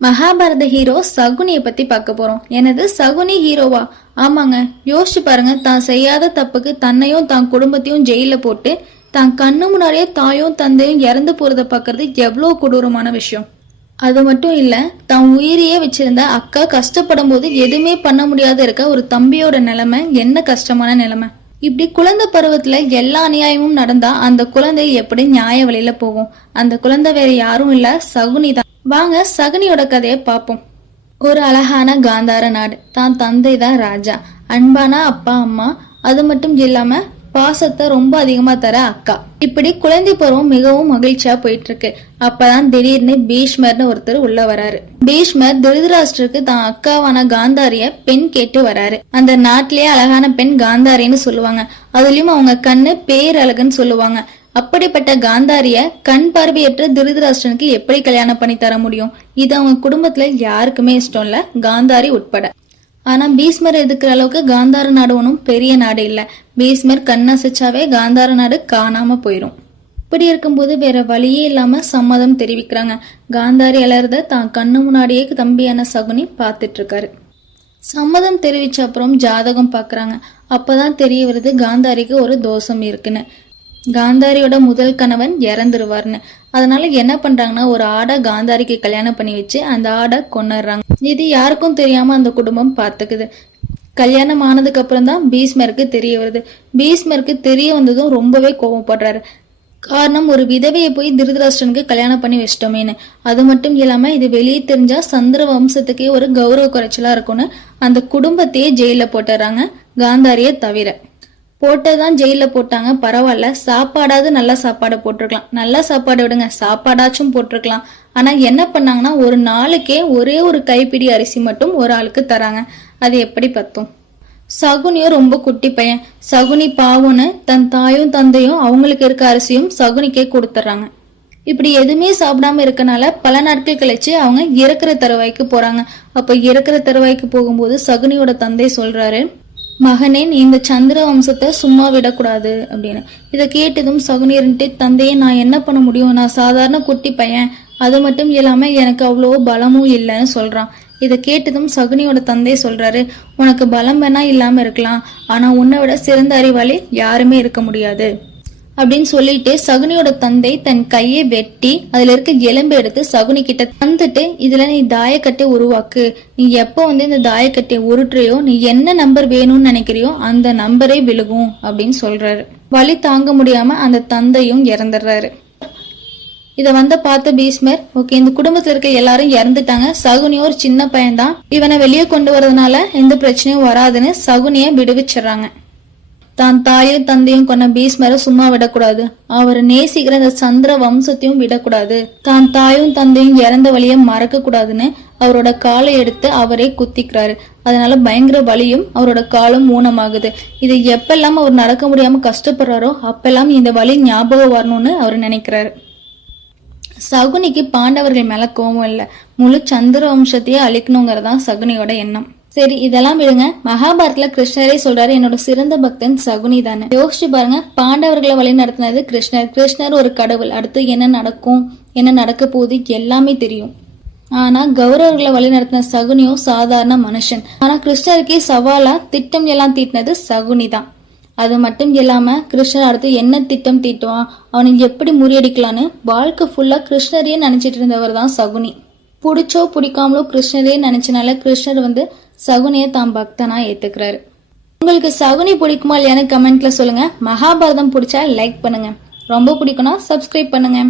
Mahabharata hero சகுனியை பத்தி பார்க்க போறோம். எனது சகுனி ஹீரோவா? ஆமாங்க, யோசிச்சு பாருங்க. தான் செய்யாத தப்புக்கு தன்னையும் தான் குடும்பத்தையும் ஜெயில போட்டு தான் கண்ணு முன்னாடியே தாயும் தந்தையும் இறந்து போறத பாக்குறது எவ்வளவு கொடூரமான விஷயம். அது மட்டும் இல்ல, தான் உயிரையே வச்சிருந்த அக்கா கஷ்டப்படும் போது எதுவுமே பண்ண முடியாத இருக்க ஒரு தம்பியோட நிலைமை என்ன கஷ்டமான நிலைமை. இப்படி குழந்தை பருவத்துல எல்லா அநியாயமும் நடந்தா அந்த குழந்தை எப்படி நியாய வழியில போகும்? அந்த குழந்தை வேற யாரும் இல்ல, சகுனி தான். வாங்க சகுனியோட கதையை பார்ப்போம். ஒரு அழகான காந்தார நாடு. தான் தந்தை தான் ராஜா, அன்பான அப்பா அம்மா, அது மட்டும் இல்லாம பாசத்தை ரொம்ப அதிகமா தர அக்கா. இப்படி குழந்தை பருவம் மிகவும் மகிழ்ச்சியா போயிட்டு இருக்கு. அப்பதான் திடீர்னு பீஷ்மர்னு ஒருத்தர் உள்ள வராரு. பீஷ்மர் திருதராஷ்டிரருக்கு தான் அக்காவான காந்தாரிய பெண் கேட்டு வராரு. அந்த நாட்டிலேயே அழகான பெண் காந்தாரின்னு சொல்லுவாங்க. அதுலயும் அவங்க கண்ணு பேரழகுன்னு சொல்லுவாங்க. அப்படிப்பட்ட காந்தாரிய கண் பார்வையற்ற திருதராஷ்டிரனுக்கு எப்படி கல்யாணம் பண்ணி தர முடியும்? இது அவங்க குடும்பத்துல யாருக்குமே இஷ்டம் இல்ல, காந்தாரி உட்பட. ஆனா பீஷ்மர் எதுக்குற அளவுக்கு காந்தார நாடு ஒன்றும் பெரிய நாடு இல்ல. பீஷ்மர் கண்ணசைச்சாவே காந்தார நாடு காணாம போயிரும். இப்படி இருக்கும்போது வேற வழியே இல்லாம சம்மதம் தெரிவிக்கிறாங்க. காந்தாரி அலறத தான் கண்ணு முன்னாடியே தம்பியான சகுனி பாத்துட்டு இருக்காரு. சம்மதம் தெரிவிச்ச அப்புறம் ஜாதகம் பாக்குறாங்க. அப்பதான் தெரிய வருது காந்தாரிக்கு ஒரு தோஷம் இருக்குன்னு. காந்தாரியோட முதல் கணவன் இறந்துருவார்னு. அதனால என்ன பண்றாங்கன்னா, ஒரு ஆடை காந்தாரிக்கு கல்யாணம் பண்ணி வச்சு அந்த ஆடை கொன்னுடுறாங்க. இது யாருக்கும் தெரியாம அந்த குடும்பம் பார்த்துக்குது. கல்யாணம் ஆனதுக்கு அப்புறம் தான் பீஷ்மருக்கு தெரிய வருது. பீஷ்மருக்கு தெரிய வந்ததும் ரொம்பவே கோபப்படுறாரு. காரணம், ஒரு விதவையை போய் திருதராஷ்டிரனுக்கு கல்யாணம் பண்ணி வச்சிட்டோமேனு. அது மட்டும் இல்லாம இது வெளியே தெரிஞ்சா சந்திர வம்சத்துக்கே ஒரு கௌரவ குறைச்சலா இருக்கும்னு அந்த குடும்பத்தையே ஜெயில போட்டுறாங்க, காந்தாரிய தவிர. போட்டதான் ஜெயில போட்டாங்க, பரவாயில்ல, சாப்பாடாவது நல்ல சாப்பாடு போட்டிருக்கலாம். நல்ல சாப்பாடு விடுங்க, சாப்பாடாச்சும் போட்டிருக்கலாம். ஆனா என்ன பண்ணாங்கன்னா, ஒரு நாளுக்கே ஒரே ஒரு கைப்பிடி அரிசி மட்டும் ஒரு ஆளுக்கு தராங்க. அது எப்படி பத்தும்? சகுனியும் ரொம்ப குட்டி பையன். சகுனி பாவம்னு தன் தாயும் தந்தையும் அவங்களுக்கு இருக்க அரிசியும் சகுனிக்கே கொடுத்துட்றாங்க. இப்படி எதுவுமே சாப்பிடாம இருக்கனால பல நாட்கள் கழிச்சு அவங்க இறக்குற தருவாய்க்கு போறாங்க. அப்ப இறக்குற தருவாய்க்கு போகும்போது சகுனியோட தந்தை சொல்றாரு, மகனே, நீ இந்த சந்திர வம்சத்தை சும்மா விடக்கூடாது அப்படின்னு. இதை கேட்டதும் சகுனி இருந்துட்டு, தந்தையே, நான் என்ன பண்ண முடியும்? நான் சாதாரண குட்டி பையன், அது மட்டும் இல்லாம எனக்கு அவ்வளோ பலமும் இல்லைன்னு சொல்றான். இதை கேட்டதும் சகுனியோட தந்தை சொல்றாரு, உனக்கு பலம் வேணா இல்லாம இருக்கலாம், ஆனா உன்னை விட சிறந்த அறிவாளி யாருமே இருக்க முடியாது அப்படின்னு சொல்லிட்டு சகுனியோட தந்தை தன் கையை வெட்டி அதுல இருக்க எலும்பு எடுத்து சகுனி கிட்ட தந்துட்டு, இதுல நீ தாயக்கட்டை உருவாக்கு. நீ எப்ப இந்த தாயக்கட்டை உருட்டுறியோ, நீ என்ன நம்பர் வேணும்னு நினைக்கிறியோ அந்த நம்பரே விழுகும் அப்படின்னு சொல்றாரு. வலி தாங்க முடியாம அந்த தந்தையும் இறந்துடுறாரு. இத பார்த்த பீஷ்மர், ஓகே, இந்த குடும்பத்துல இருக்க எல்லாரும் இறந்துட்டாங்க, சகுனியோ ஒரு சின்ன பையன்தான், இவனை வெளியே கொண்டு வரதுனால எந்த பிரச்சனையும் வராதுன்னு சகுனிய விடுவிச்சிடறாங்க. தான் தாயும் தந்தையும் கொன்ன பீஷ்மரை சும்மா விடக்கூடாது, அவரை நேசிக்கிற அந்த சந்திர வம்சத்தையும் விடக்கூடாது, தான் தாயும் தந்தையும் இறந்த வழிய மறக்க கூடாதுன்னு அவரோட காலை எடுத்து அவரே குத்திக்கிறாரு. அதனால பயங்கர வலியும் அவரோட காலும் ஊனமாகுது. இது எப்பெல்லாம் அவர் நடக்க முடியாம கஷ்டப்படுறாரோ அப்பெல்லாம் இந்த வலி ஞாபகம் வரணும்னு அவர் நினைக்கிறாரு. சகுனிக்கு பாண்டவர்கள் மேல கோபம் இல்ல, முழு சந்திர வம்சத்தையே அழிக்கணுங்கிறதான் சகுனியோட எண்ணம். சரி, இதெல்லாம் விடுங்க. மகாபாரதத்துல கிருஷ்ணரே சொல்றாரு, என்னோட சிறந்த பக்தன் சகுனி தானே. யோசிச்சு பாருங்க, பாண்டவர்களை வழி நடத்தினது கிருஷ்ணர். கிருஷ்ணர் ஒரு கடவுள். அடுத்து என்ன நடக்கும், என்ன நடக்க போகுது எல்லாமே தெரியும். ஆனா கௌரவர்களை வழி நடத்தின சகுனியோ சாதாரண மனுஷன். ஆனா கிருஷ்ணருக்கே சவாலா திட்டம் எல்லாம் தீட்டினது சகுனி தான். அது மட்டும் இல்லாம கிருஷ்ணர் அடுத்து என்ன திட்டம் தீட்டுவான், அவனுக்கு எப்படி முறியடிக்கலான்னு வாழ்க்கை ஃபுல்லா கிருஷ்ணரையே நினைச்சிட்டு இருந்தவர் தான் சகுனி. பிடிச்சோ பிடிக்காமலோ கிருஷ்ணரே நினைச்சனால கிருஷ்ணர் சகுனிய தான் பக்தனா ஏத்துக்கிறாரு. உங்களுக்கு சகுனி பிடிக்குமா இல்லையான்னு கமெண்ட்ல சொல்லுங்க. மகாபாரதம் பிடிச்சா லைக் பண்ணுங்க, ரொம்ப பிடிக்கும்னா சப்ஸ்கிரைப் பண்ணுங்க.